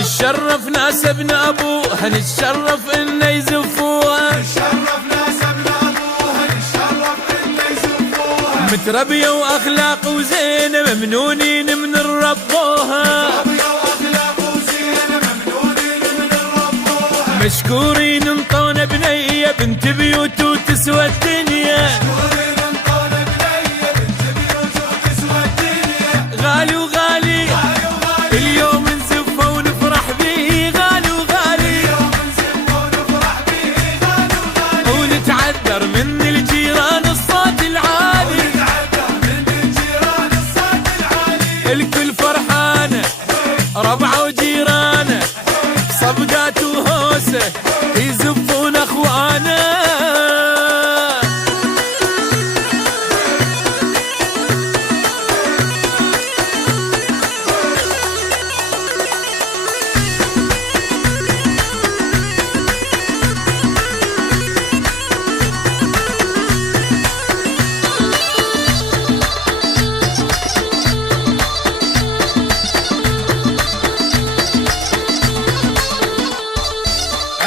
نتشرف ناس ابن ابوها، نتشرف انه يزفوها، نتشرف ناس ابن ابوها، نتشرف انه يزفوها. متربية واخلاق وزينة ممنونين من ربوها، متربية واخلاق وزينة ممنونين من ربوها. مشكورين انطونا بنية بنت بيوت وتسوى الدنيا، مشكورين انطونا بنية بنت بيوت وتسوى الدنيا. غالي وغالي غالي وغالي اليوم نزفه ونفرح به، غالي وغالي اليوم نزفه ونفرح به، غالي وغالي ونتعذر من الجيران الصوت العالي، ونتعذر من الجيران الصوت العالي. الكل فرحانة ربعه وجيرانه، صفقات وهوسه يزفون اخوانه.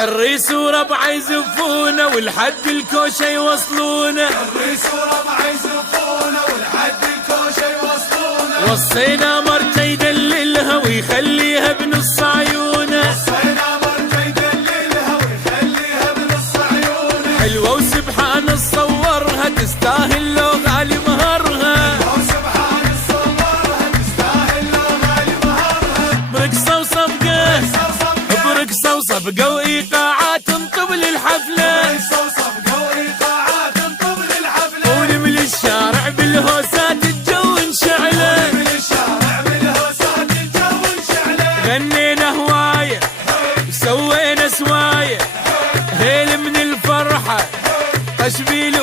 الريس وربعه يزفونه والحد الكوشه يوصلونه، الريس وربعه يزفونه والحد الكوشه يوصلونه. وصينا مرته يدللها ويخليها بنص عيونه، وصينا مرته يدللها ويخليها بنص عيونه. حلوه وسبحان صورها تستاهل لو غالي مهرها، وسبحان صورها تستاهل لو غالي مهرها. برقصه وصفقه برقصه وصفقه وايقاعات تنطب للحفله، ونملي الشارع بالهوسات الجو انشعله، غنينا هوايه وسوينا سوايه، هيل من الفرحه تشبيل